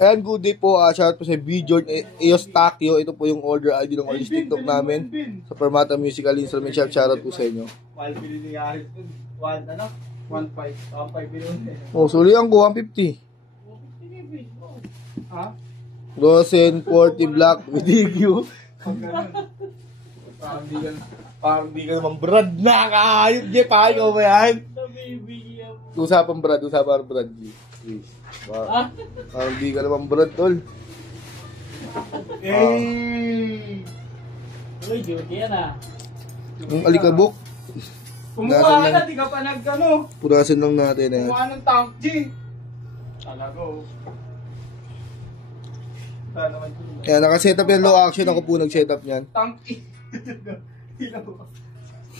Ayan, good day po. Shout out po sa Bjorn Eos Takyo. Ito po yung order ID ng Always TikTok namin. Sa Permata Musical Instrument Shop. Shout out po sa inyo. 1.5 Oh, sulihan ko, 150. Ha? Rosen 40 Black with DQ. Parang di ka naman brad na kaayot, Jeff. Ikaw ba yan? Usapan brad. Please. Wow. Parang di ka naman brad, tol. Uy, duty yan ah. Yung alikabok. Kumuha ka na, di ka pa nag-ano. Purasin lang natin eh. Kumuha ng tank G. Talaga oh. Kaya nakasetup yan, low action. Ako po nag-setup yan. Tank E.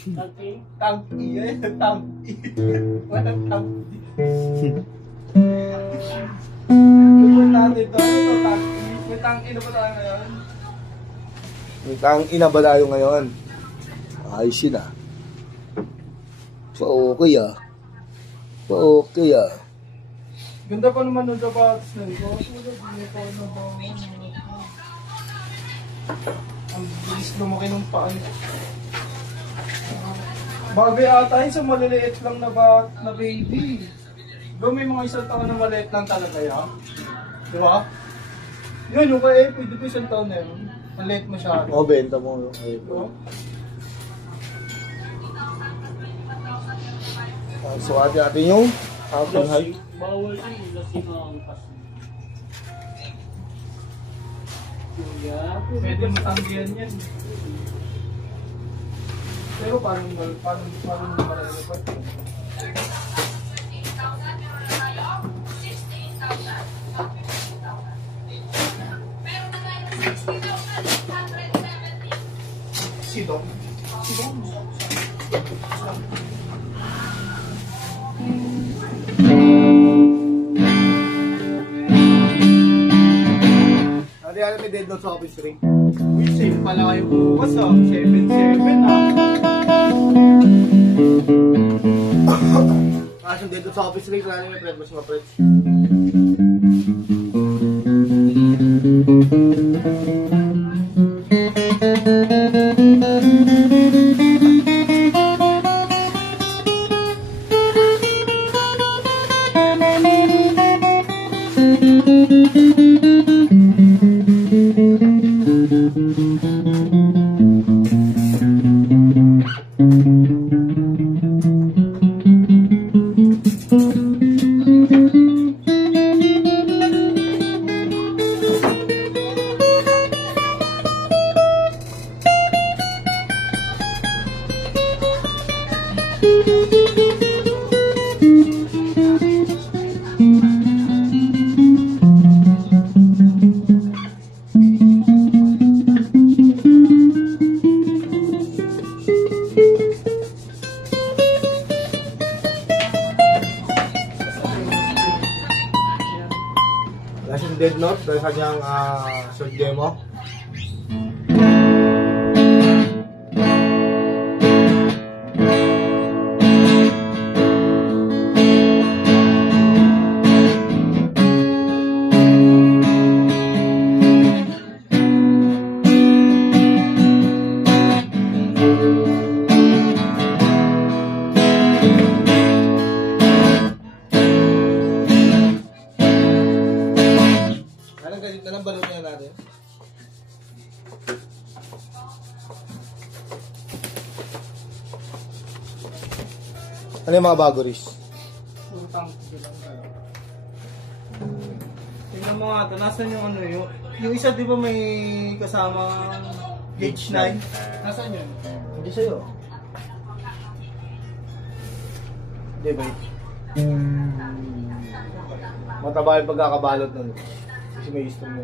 Okay. Tank E. Tank E. Walang tank E. Pupunta natin ito. Ito tank E. May tank E na ba tayo ngayon? May tang-ina ba tayo ngayon? Ayos yun ah. Pa-okay ah. Pa-okay ah. Ganda pa naman ng sapatos na ito. Ang bilis lumaki ng paan. Bagay ata yun sa maliliit lang na baby. Doon may mga isang taon na maliit lang talaga yan. Di ba? Yun, yung kay pwede po isang taon na yun. Maliit masyado. O, benta mo. Diba? So, natin yung action height. Bawal yun, lasing ang kasi. Pwede matanggihan yan. Pero parang marami pa. Sidong. Ano may dead note sa office ring? Uy, safe pala kayo bukas ah. 7-7 ah. Yung dead note sa office ring, kaya may friend mo siya ma-friends. Last yung dead note dahil kanyang short demo. Anong balot niya natin? Ano yung mga bago, Riz? Tingnan mo nga ito, nasan yung ano yun? Yung isa di ba may kasama gauge 9? Nasaan yun? Hindi sa'yo. Hindi ba? Mataba yung pagkakabalot nun. Kasi may gusto mo.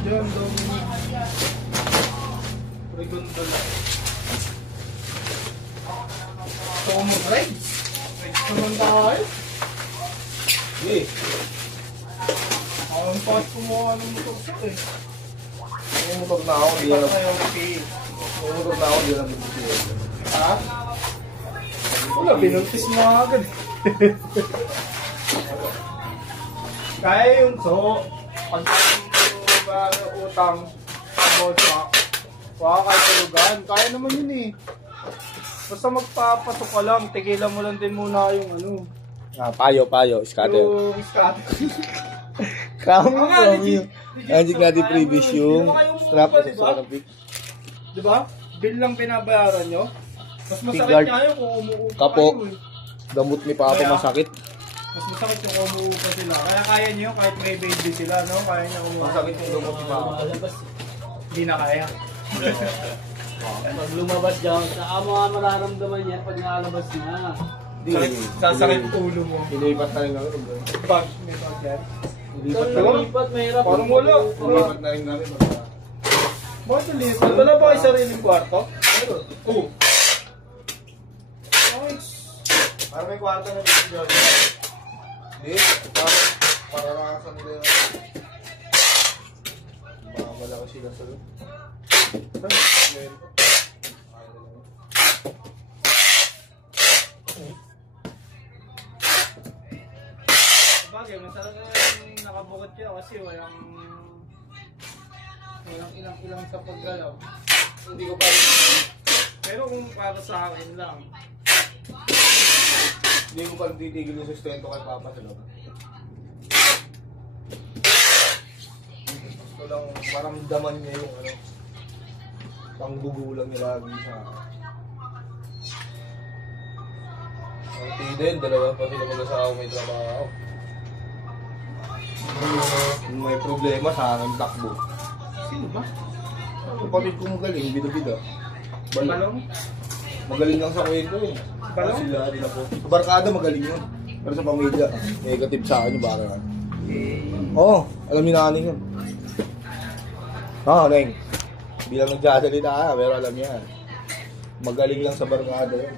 Diyan, Gondola. Common rides. naman tayo. Eh, Ang pas kumuha ng motor siya eh. umumotor na ako, hindi na Priority. umumotor na ako, hindi na nagbibigay. Ha? Wala, binuntis mo agad. Kaya yung so, pag utang, bolsa, waka kahit tulugan, kaya naman yun eh. Basta magpapasok ka lang, tigilan mo lang din muna yung ano. Payo, scatter. Yung scatter. Kami Oo nga, kami. Magic natin previous yung strap sa sa ng pick. Diba? Bill lang binabayaran nyo. Mas masakit Tigard. nga yun kung umuupa Kapo. kayo eh. Gamot ni Papa Kaya- masakit. Mas masakit yung kung umuupa sila. Kaya kaya nyo kahit may baby sila, no? Kaya nyo umuupa. Masakit yung gamot ni Papa. Malabas. Hindi na kaya. Pag lumabas dyan, saka mo nga mararamdaman niya pag nakalabas na. Sasakit ulo mo. Ilipat na rin kami. Bag, may bag yan. Ilipat na Ikaw rin. lumipat, mahirap. Parang wala. Ilipat na rin kami. Bakit ulit? Wala ba kayo sariling kwarto? Meron. Oo. Nice. Parang may kwarto na dito dyan. Hindi. Para nakakasan nila yung... Baka malaki sila sa loob. Bagay, masarap na yung nakabukod siya kasi walang ilang sa paggalaw. Hindi ko pa... Pero kung para sa akin lang, Hindi ko pa titigil yung sustento kay Papa sa loob. Gusto lang maramdaman niya yung ano, panggugulang niya lagi sa ang din, dalawa pa sila mag-asawa may trabaho. May problema sa aking takbo. sino ba? Kapatid ko magaling, bida-bida. Balong. Balong? Magaling lang sa kwento yun. Balong? Sila, nila po. Sa barkada magaling yun. Pero sa pamilya, negative sa akin yung baka. Oo, alam niyo na kanin yun. Oo, Neng. Bilang nagsasalita ka, pero alam niya. Magaling lang sa barkada yun.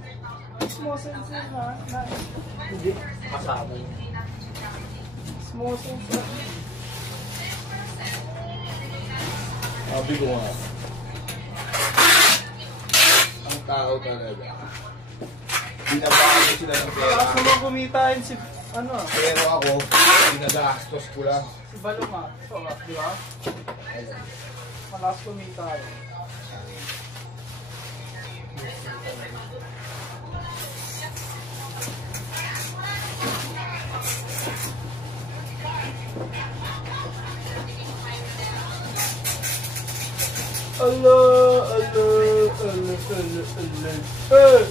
Small sense na. Hindi. Kasama yun. Small sense na. Sabi ko nga. Ang tao talaga. Binabago sila ng pera. Tapos naman kumitain si, ano, Pero ako, binagastos ko lang. si Balong ah. Ito ah, di ba? Malakas kumitain. Allah. Eh!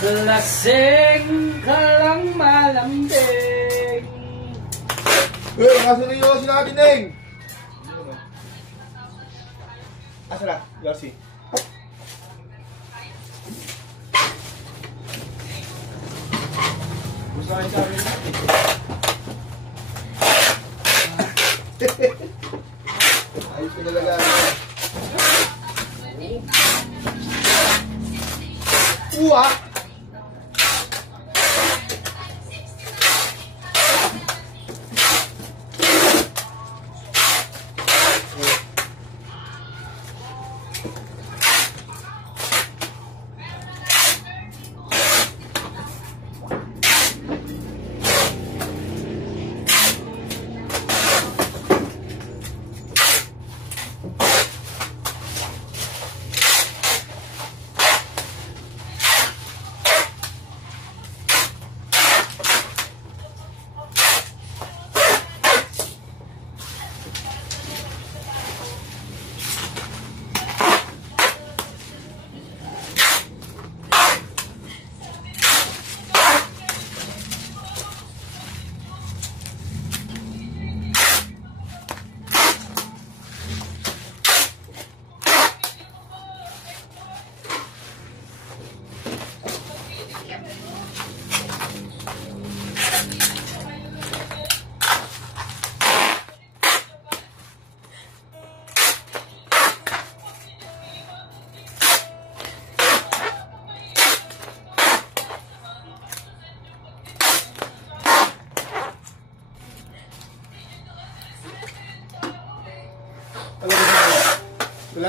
Lasing ka lang malambing. Kaso na Yossi natin, Neng! Asa na, Yossi? Gusto kayo sa amin natin. Ayos ko talaga. Uwa!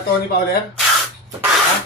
Tony Fowler? Ha?